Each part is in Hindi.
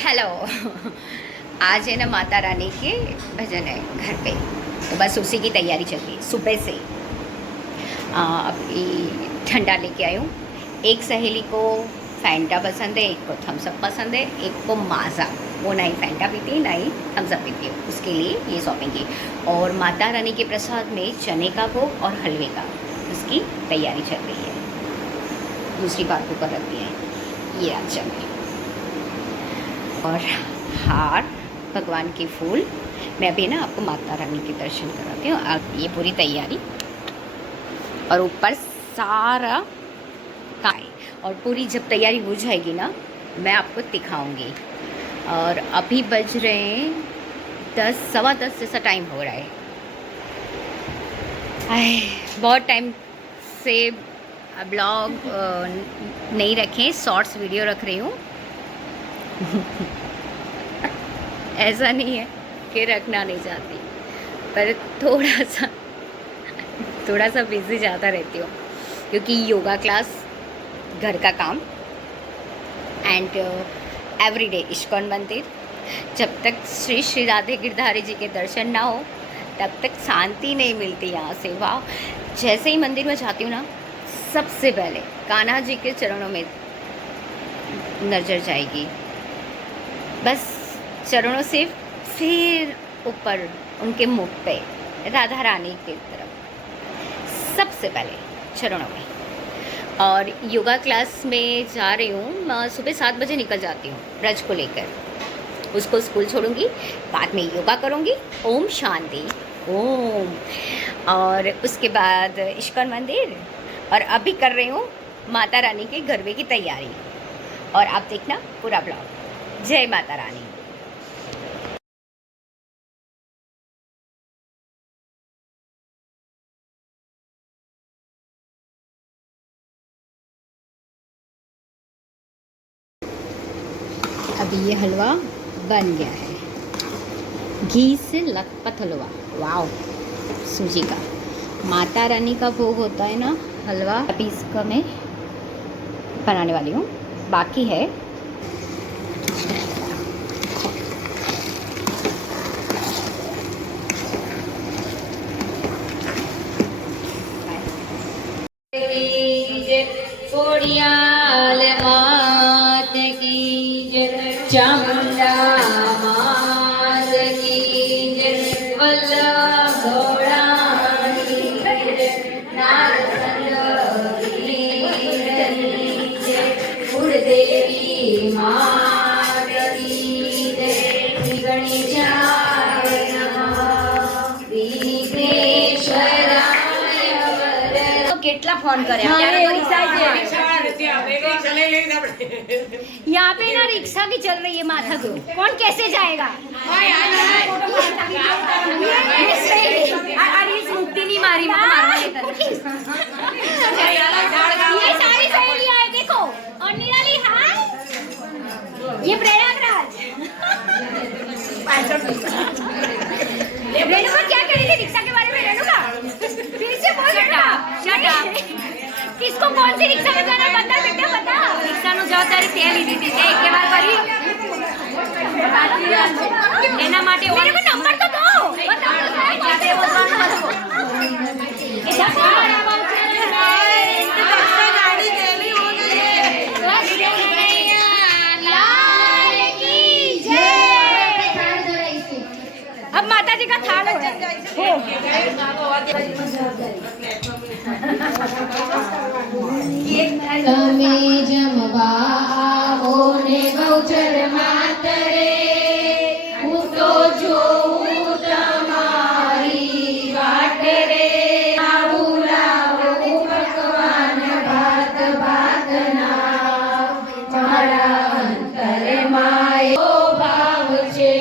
हेलो। आज है ना माता रानी के भजन है घर पे, तो बस उसी की तैयारी चल रही है सुबह से। अभी ठंडा लेके आई हूँ। एक सहेली को फैंटा पसंद है, एक को थम्सअप पसंद है, एक को माज़ा। वो ना ही फैंटा पीती है ना ही थम्सअप पीती है, उसके लिए ये शॉपिंग की। और माता रानी के प्रसाद में चने का भोग और हलवे का, उसकी तैयारी चल रही है। दूसरी बात को कर रखी है ये आज चल और हार भगवान के फूल। मैं अभी ना आपको माता रानी के दर्शन कराती हूँ। अब ये पूरी तैयारी और ऊपर सारा काय, और पूरी जब तैयारी हो जाएगी ना मैं आपको दिखाऊंगी। और अभी बज रहे हैं 10 सवा 10 जैसा टाइम हो रहा है। बहुत टाइम से ब्लॉग नहीं रखे, शॉर्ट्स वीडियो रख रही हूँ। ऐसा नहीं है कि रखना नहीं चाहती, पर थोड़ा सा बिजी ज़्यादा रहती हूँ, क्योंकि योगा क्लास, घर का काम एंड एवरीडे इस्कॉन मंदिर। जब तक श्री श्री राधे गिरधारी जी के दर्शन ना हो तब तक शांति नहीं मिलती यहाँ से। वाह, जैसे ही मंदिर में जाती हूँ ना, सबसे पहले कान्हा जी के चरणों में नज़र जाएगी, बस चरणों से फिर ऊपर उनके मुख पे राधा रानी की तरफ, सबसे पहले चरणों में। और योगा क्लास में जा रही हूँ, मैं सुबह 7 बजे निकल जाती हूँ ब्रज को लेकर। उसको स्कूल छोड़ूंगी, बाद में योगा करूँगी, ओम शांति ओम। और उसके बाद इस्कॉन मंदिर, और अभी कर रही हूँ माता रानी के गरबे की तैयारी। और आप देखना पूरा ब्लॉग। जय माता रानी। अभी ये हलवा बन गया है, घी से लथपथ हलवा। वाओ, सूजी का माता रानी का भोग होता है ना हलवा। अभी इसका मैं बनाने वाली हूँ, बाकी है। कोड़ियाल मात की जय, चामुंडा मात की जय, वल्लभ घोड़ानी जय, नारद की जय, कुलदेवी मात की जय, श्री गणेशाय नमः, विघ्नेश्वराय वरद। કેટલા ફોન કર્યા? यहाँ पे ना रिक्शा भी चल रही है, माथा को कौन कैसे जाएगा? मुक्ति नहीं मारी, ये सारी सहेलियां है, देखो। और निराली, हाय, ये प्रयागराज। रेणुका क्या कह रही थी रिक्शा के बारे में? रेणुका फिर से बोल बेटा, शट अप। किसको कौन सी रिक्शा में जाना है बता बेटा, बता। रिक्शा નું જવાબદારી તે લીધી હતી, તે એક વાર કરી એના માટે મેરે को नंबर तो दो, बताओ तो सही कैसे बोलવાનું હતું। એ જવાબ गाड़ी गेली हो गई। लाल की जय। अब माता जी का थाल हो। તમે જમવા આવો ને ગૌચર માતરે, હું તો જોઉં તમારી વાટ રે, આવું લાવું પકવાન ભાત ભાતના, મારા અંતરમાં એવો ભાવ છે,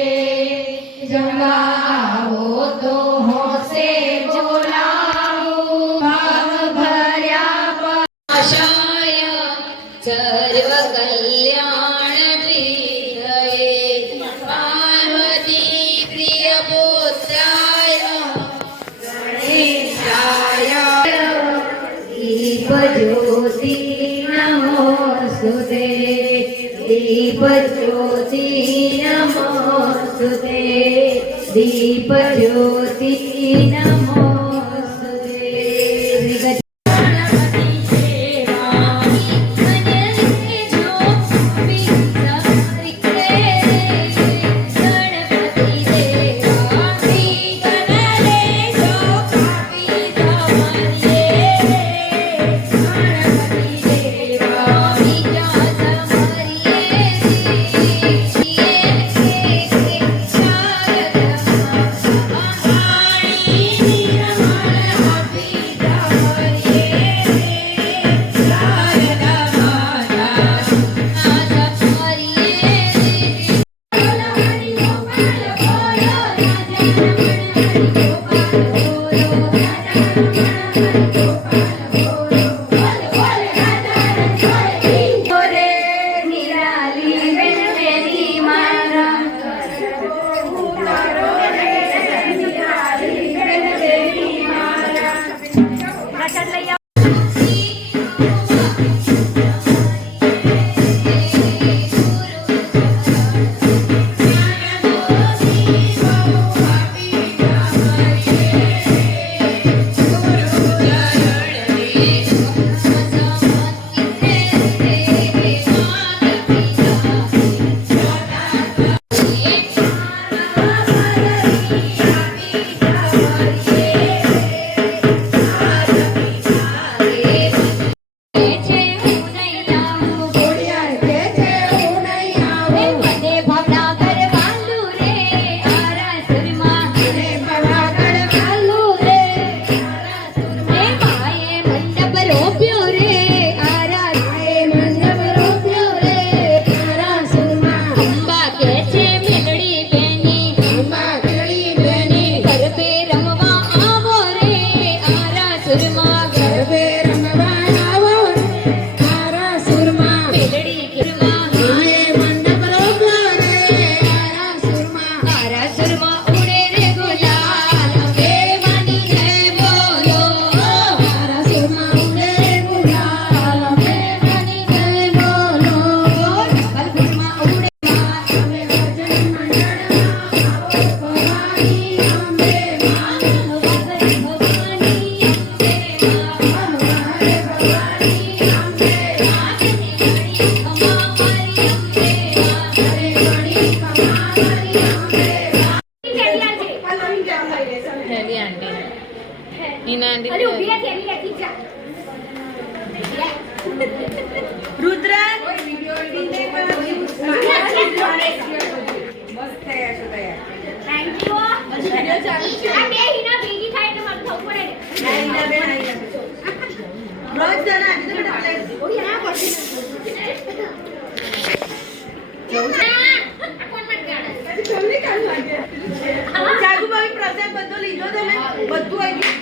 જમવા આવો તો હોંશે બોલાવું, ભાવ ભર્યા સર્વ કલ્યાણ પ્રિય दीपज्योति नमोस्तुते दीपज्योति नमोस्तुते रुद्र थैंक यू આ બે હિના ભેગી થાય એટલે મને થવું પડે રોજ જણા આજે તો બેટા પ્લેટ ઓય આ પડતી જલ્દી કાઢ લાગે જાગુભાઈ પ્રસાદ બધો લીધો તમે બધું આવી